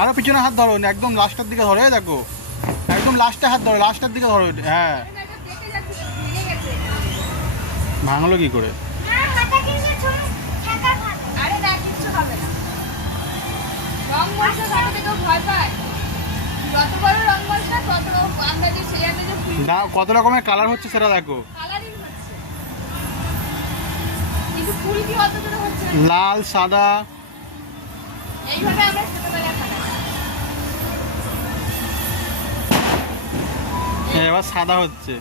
আরো পিছনে হাত ধরো, একদম লাস্টের দিকে ধরো, এই দেখো একদম লাস্টে হাত ধরো, লাস্টের দিকে ধরো। হ্যাঁ, ভাঙলো কি করে? না, কত রকমের কালার হচ্ছে সেটা দেখো। লাল, সাদা। এবার সাদা হচ্ছে।